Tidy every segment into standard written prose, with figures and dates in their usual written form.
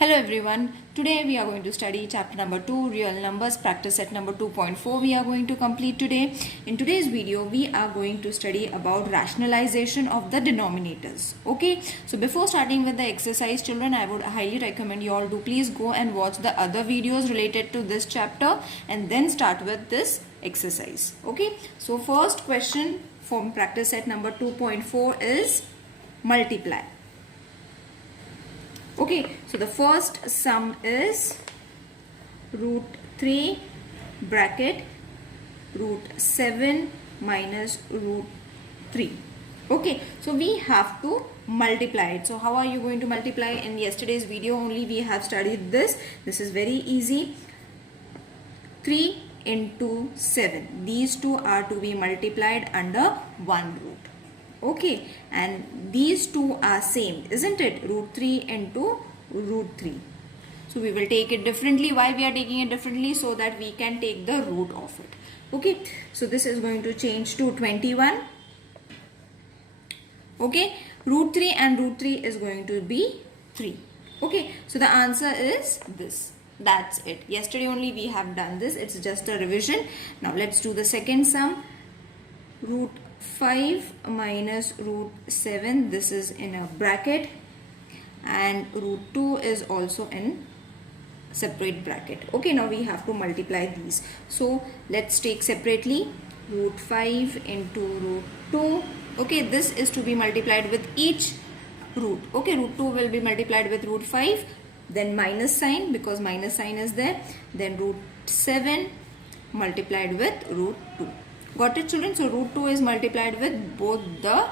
Hello everyone, today we are going to study chapter number 2, real numbers, practice set number 2.4 we are going to complete today. In today's video, we are going to study about rationalization of the denominators. Okay, so before starting with the exercise children, I would highly recommend you all to please go and watch the other videos related to this chapter and then start with this exercise. Okay, so first question from practice set number 2.4 is multiply. Okay, so the first sum is root 3 bracket root 7 minus root 3. Okay, so we have to multiply it. So how are you going to multiply? In yesterday's video only we have studied this. This is very easy. 3 into 7. These two are to be multiplied under one root. Okay, and these two are same, isn't it? Root 3 into root 3. So we will take it differently. Why we are taking it differently? So that we can take the root of it. Okay, so this is going to change to 21. Okay, root 3 and root 3 is going to be 3. Okay, so the answer is this. That's it. Yesterday only we have done this. It's just a revision. Now let's do the second sum. Root 5 minus root 7, this is in a bracket, and root 2 is also in separate bracket. Okay, now we have to multiply these. So let's take separately root 5 into root 2. Okay, this is to be multiplied with each root. Okay, root 2 will be multiplied with root 5, then minus sign because minus sign is there, then root 7 multiplied with root 2. Got it children? So root 2 is multiplied with both the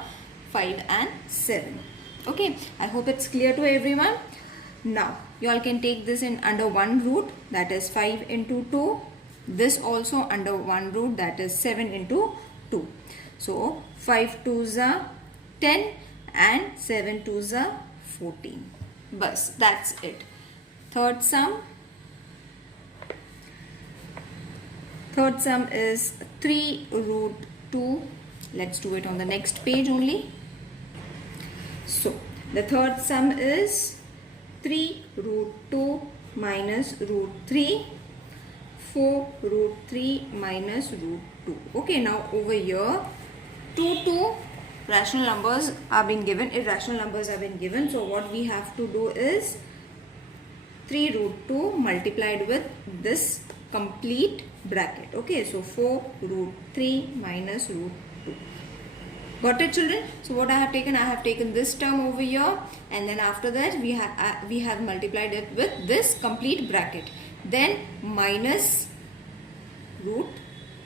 5 and 7. Okay, I hope it's clear to everyone. Now you all can take this in under one root, that is 5 into 2. This also under one root, that is 7 into 2. So 5 2s are 10 and 7 2s are 14. Bas, that's it. Third sum is 3 root 2. Let's do it on the next page only. So the third sum is 3 root 2 minus root 3. 4 root 3 minus root 2. Okay, now over here 2 rational numbers are being given, irrational numbers have been given. So what we have to do is 3 root 2 multiplied with this complete bracket. Okay, so 4 root 3 minus root 2. Got it children? So what I have taken this term over here, and then after that we have multiplied it with this complete bracket. Then minus root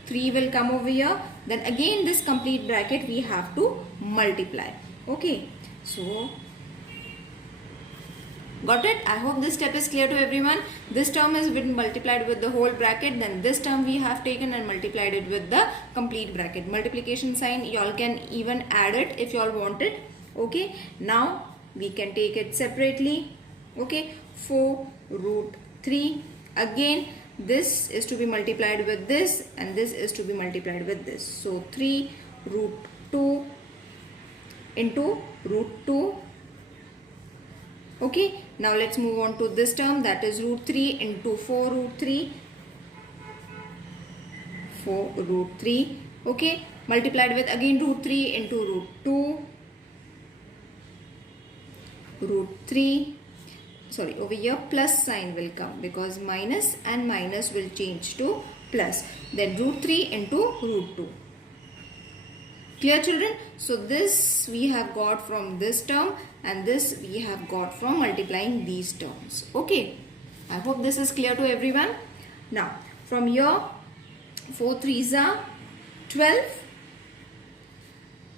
3 will come over here. Then again this complete bracket we have to multiply. Okay, so got it? I hope this step is clear to everyone. This term has been multiplied with the whole bracket. Then this term we have taken and multiplied it with the complete bracket. Multiplication sign, you all can even add it if you all want it. Okay, now we can take it separately. Okay, 4 root 3. Again, this is to be multiplied with this and this is to be multiplied with this. So 3 root 2 into root 2. Okay, now let's move on to this term, that is root 3 into 4 root 3. 4 root 3. Okay, multiplied with again root 3 into root 2. Root 3. Sorry, over here plus sign will come because minus and minus will change to plus. Then root 3 into root 2. Clear children? So this we have got from this term and this we have got from multiplying these terms. Okay, I hope this is clear to everyone. Now from here 4 3s are 12.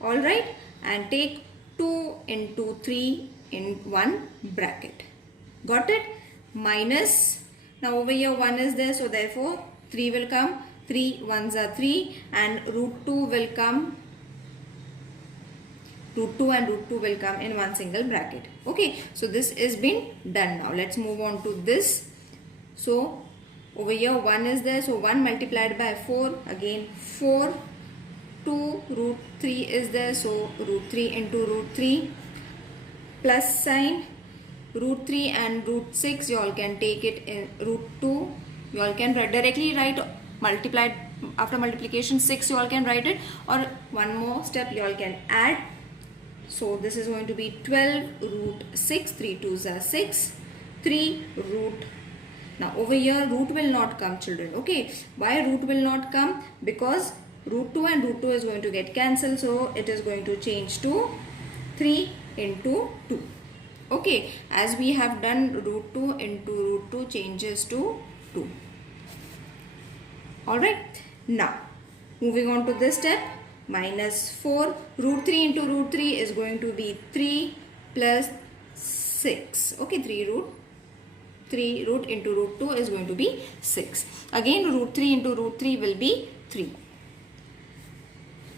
Alright, and take 2 into 3 in one bracket. Got it? Minus, now over here 1 is there, so therefore 3 will come. 3 1s are 3 and root 2 will come. Root 2 and root 2 will come in one single bracket. Okay, so this is been done. Now let's move on to this. So over here 1 is there, so 1 multiplied by 4, again 4. 2 root 3 is there, so root 3 into root 3 plus sign root 3 and root 6, you all can take it in root 2. You all can directly write multiplied, after multiplication 6 you all can write it, or one more step you all can add. So this is going to be 12 root 6, 3 2s are 6, 3 root. Now over here root will not come, children. Okay, why root will not come? Because root 2 and root 2 is going to get cancelled, so it is going to change to 3 into 2. Okay, as we have done, root 2 into root 2 changes to 2. Alright, now moving on to this step, minus 4 root 3 into root 3 is going to be 3 plus 6. Okay, 3 root into root 2 is going to be 6. Again root 3 into root 3 will be 3.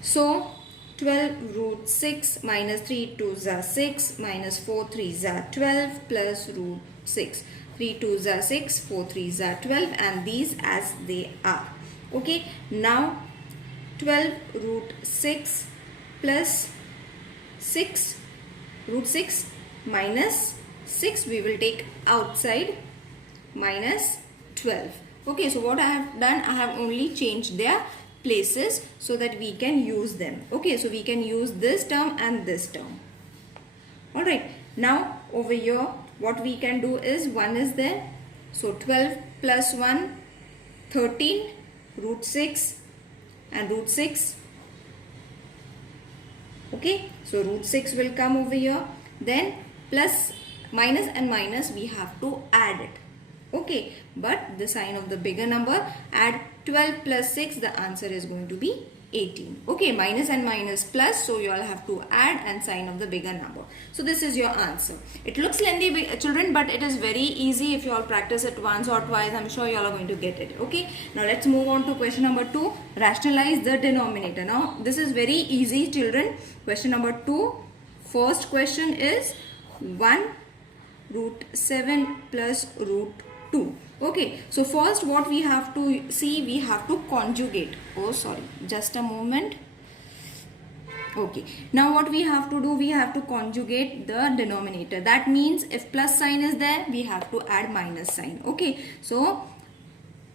So 12 root 6 minus 3 2s are 6 minus 4 3s are 12 plus root 6. 3 2s are 6, 4 3s are 12, and these as they are. Okay, now 12 root 6 plus 6 root 6 minus 6 we will take outside, minus 12. Okay, so what I have done, I have only changed their places so that we can use them. Okay, so we can use this term and this term. Alright, now over here what we can do is 1 is there. So 12 plus 1, 13, root 6 and root 6. Okay, so root 6 will come over here. Then plus, minus and minus we have to add it. Okay, but the sign of the bigger number, add 12 plus 6, the answer is going to be 18. Okay, minus and minus plus, so you all have to add and sign of the bigger number. So this is your answer. It looks lengthy, children, but it is very easy. If you all practice it once or twice, I'm sure you all are going to get it. Okay, now let's move on to question number 2. Rationalize the denominator. Now this is very easy, children. Question number 2. First question is 1 root 7 plus root 2. Okay, so first what we have to see, we have to conjugate. Oh sorry, just a moment. Okay, now what we have to do, we have to conjugate the denominator. That means if plus sign is there, we have to add minus sign. Okay, so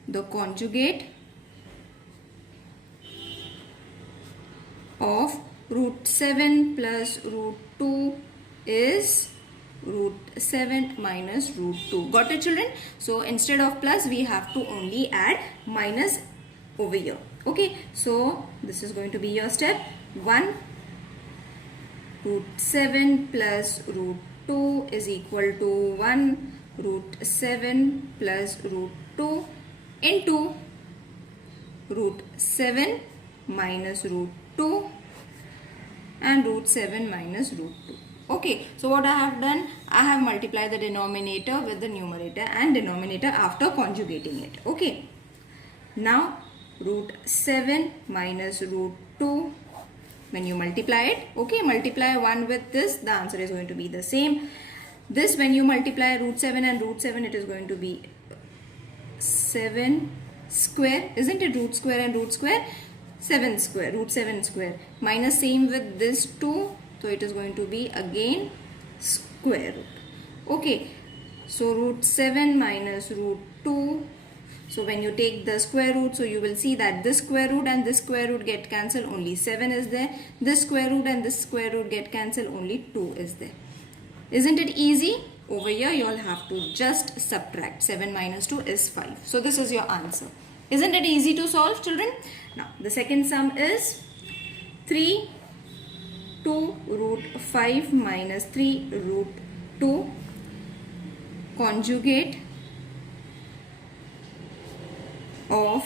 the conjugate of root 7 plus root 2 is root 7 minus root 2. Got it, children? So instead of plus we have to only add minus over here. Okay, so this is going to be your step. 1 root 7 plus root 2 is equal to 1 root 7 plus root 2 into root 7 minus root 2 and root 7 minus root 2. Okay, so what I have done, I have multiplied the denominator with the numerator and denominator after conjugating it. Okay, now root 7 minus root 2, when you multiply it, okay, multiply 1 with this, the answer is going to be the same. This, when you multiply root 7 and root 7, it is going to be 7 square, isn't it? Root square and root square, 7 square, root 7 square, minus same with this 2, so it is going to be again square root. Okay, so root 7 minus root 2. So when you take the square root, so you will see that this square root and this square root get cancelled, only 7 is there. This square root and this square root get cancelled, only 2 is there. Isn't it easy? Over here you all have to just subtract. 7 minus 2 is 5. So this is your answer. Isn't it easy to solve, children? Now the second sum is 3 2 root 5 minus 3 root 2. Conjugate of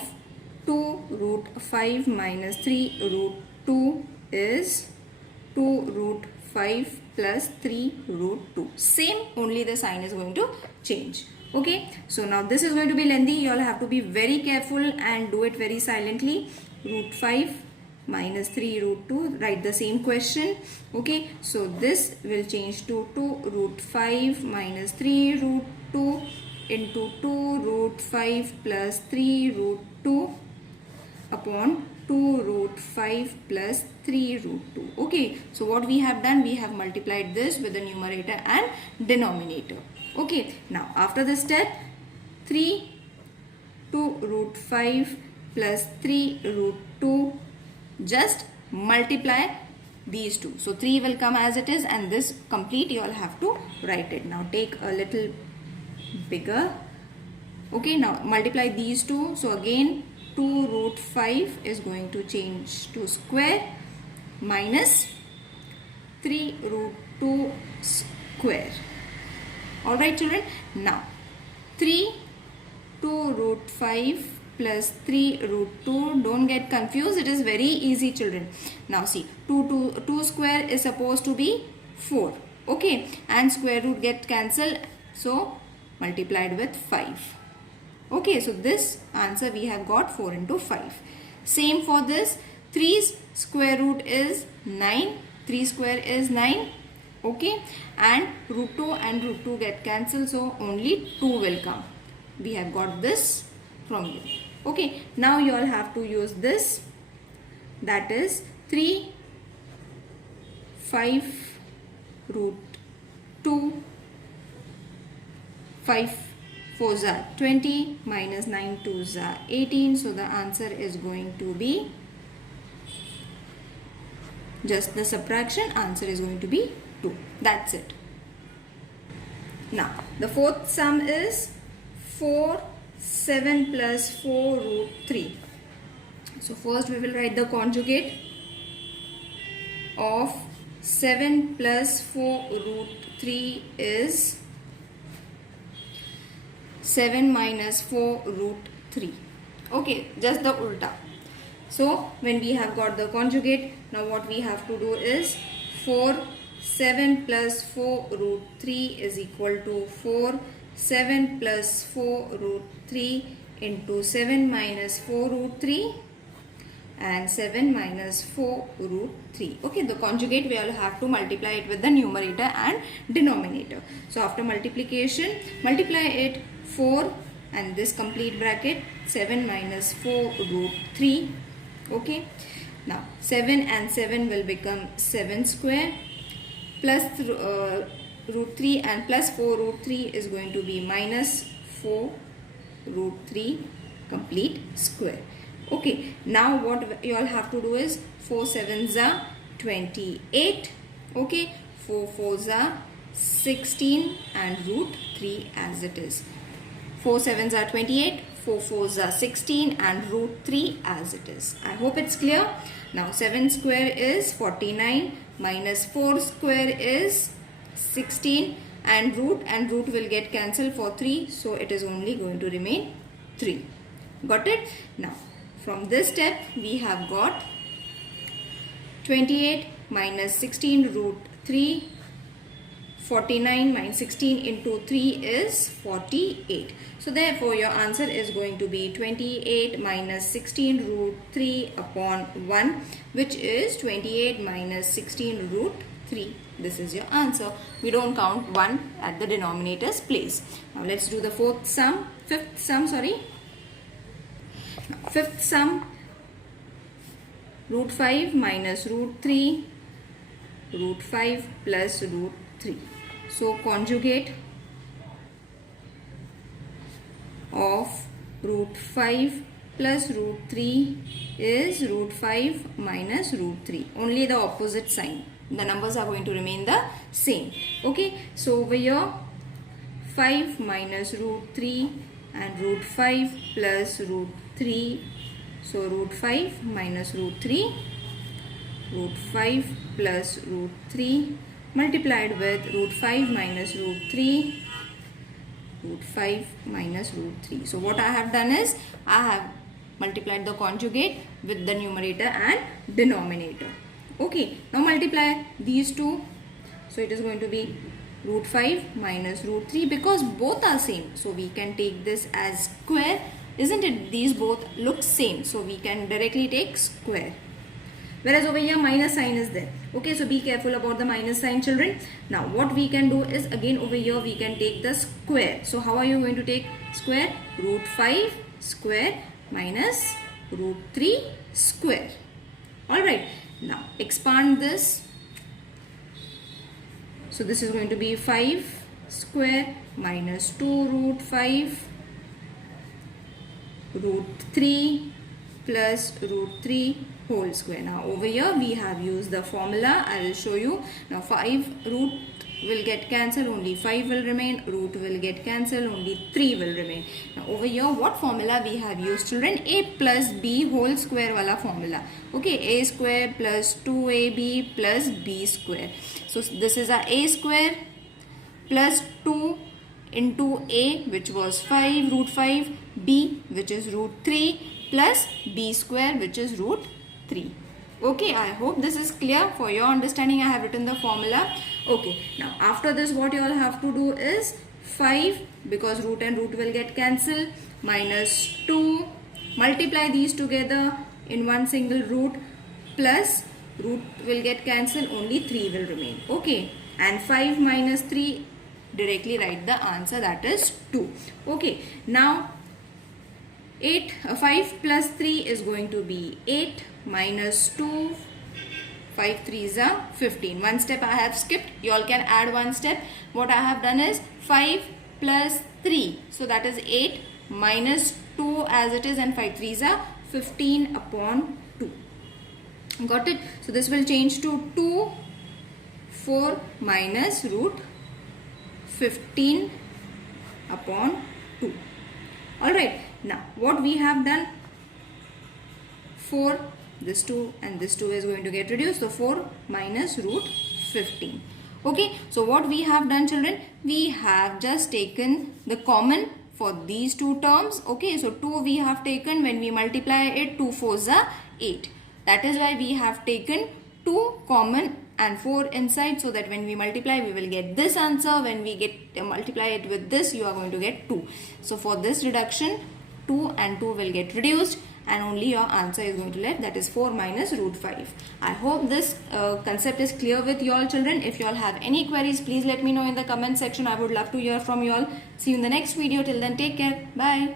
2 root 5 minus 3 root 2 is 2 root 5 plus 3 root 2. Same, only the sign is going to change. Okay, so now this is going to be lengthy. You all have to be very careful and do it very silently. Root 5 minus 3 root 2, write the same question. Okay, so this will change to 2 root 5 minus 3 root 2 into 2 root 5 plus 3 root 2 upon 2 root 5 plus 3 root 2. Okay, so what we have done, we have multiplied this with the numerator and denominator. Okay, now after this step, 3 2 root 5 plus 3 root 2, just multiply these two. So 3 will come as it is, and this complete you all have to write it. Now take a little bigger. Okay, now multiply these two. So again 2 root 5 is going to change to square minus 3 root 2 square. Alright children, now 3 2 root 5 plus 3 root 2, don't get confused, it is very easy children. Now see, 2 square is supposed to be 4, okay, and square root get cancelled, so multiplied with 5. Okay, so this answer we have got 4 into 5. Same for this, 3's square root is 9, 3 square is 9, okay, and root 2 and root 2 get cancelled, so only 2 will come. We have got this from here. Okay, now you all have to use this, that is 3 5 root 2, 5 4s are 20 minus 9 2s are 18. So the answer is going to be just the subtraction, answer is going to be 2. That's it. Now the fourth sum is 4 7 plus 4 root 3. So first we will write the conjugate of 7 plus 4 root 3 is 7 minus 4 root 3. Okay, just the ulta. So when we have got the conjugate, now what we have to do is 4 7 plus 4 root 3 is equal to 4 7 plus 4 root 3 into 7 minus 4 root 3 and 7 minus 4 root 3. Okay, the conjugate we all have to multiply it with the numerator and denominator. So after multiplication, multiply it 4 and this complete bracket 7 minus 4 root 3. Okay, now 7 and 7 will become 7 square plus root 3 and plus 4 root 3 is going to be minus 4 root 3 complete square. Okay, now what you all have to do is 4 7s are 28. Okay, 4 4s are 16 and root 3 as it is. 4 7s are 28, 4 4s are 16 and root 3 as it is. I hope it's clear. Now 7 square is 49 minus 4 square is 16 and root will get cancelled for 3, so it is only going to remain 3. Got it? Now from this step we have got 28 minus 16 root 3, 49 minus 16 into 3 is 48. So therefore your answer is going to be 28 minus 16 root 3 upon 1, which is 28 minus 16 root 3. This is your answer. We don't count 1 at the denominator's place. Now let's do the fifth sum. Fifth sum, root 5 minus root 3, root 5 plus root 3. So conjugate of root 5 plus root 3 is root 5 minus root 3. Only the opposite sign. The numbers are going to remain the same. Okay, so over here 5 minus root 3 and root 5 plus root 3. So root 5 minus root 3, root 5 plus root 3 multiplied with root 5 minus root 3, root 5 minus root 3. So what I have done is I have multiplied the conjugate with the numerator and denominator. Okay, now multiply these two. So it is going to be root 5 minus root 3 because both are same. So we can take this as square. Isn't it? These both look same. So we can directly take square. Whereas over here minus sign is there. Okay, so be careful about the minus sign, children. Now what we can do is again over here we can take the square. So how are you going to take square? Root 5 square minus root 3 square. Alright, now expand this. So this is going to be 5 square minus 2 root 5 root 3 plus root 3 whole square. Now over here we have used the formula. I will show you. Now 5 root will get cancelled, only 5 will remain, root will get cancelled, only 3 will remain. Now over here what formula we have used, children? A plus B whole square wala formula. Okay, a square plus 2ab plus b square. So this is a square plus 2 into a, which was 5 root 5, b which is root 3 plus b square, which is root 3. Okay, I hope this is clear. For your understanding, I have written the formula. Okay, now after this what you all have to do is 5, because root and root will get cancelled, minus 2, multiply these together in one single root, plus root will get cancelled, only 3 will remain. Okay, and 5 minus 3, directly write the answer, that is 2. Okay, now 5 plus 3 is going to be 8 minus 2, 5 3s are 15. One step I have skipped. You all can add one step. What I have done is 5 plus 3. So that is 8 minus 2 as it is, and 5 3s are 15 upon 2. Got it? So this will change to 2 4 minus root 15 upon 2. Alright, now what we have done, 4, this 2 and this 2 is going to get reduced, so 4 minus root 15. Okay, so what we have done, children, we have just taken the common for these two terms. Okay, so 2 we have taken, when we multiply it, 2 4s are 8. That is why we have taken 2 common and 4 inside, so that when we multiply we will get this answer. When we multiply it with this, you are going to get 2. So for this reduction, 2 and 2 will get reduced, and only your answer is going to left, that is 4 minus root 5. I hope this concept is clear with you all, children. If you all have any queries, please let me know in the comment section. I would love to hear from you all. See you in the next video. Till then, take care. Bye.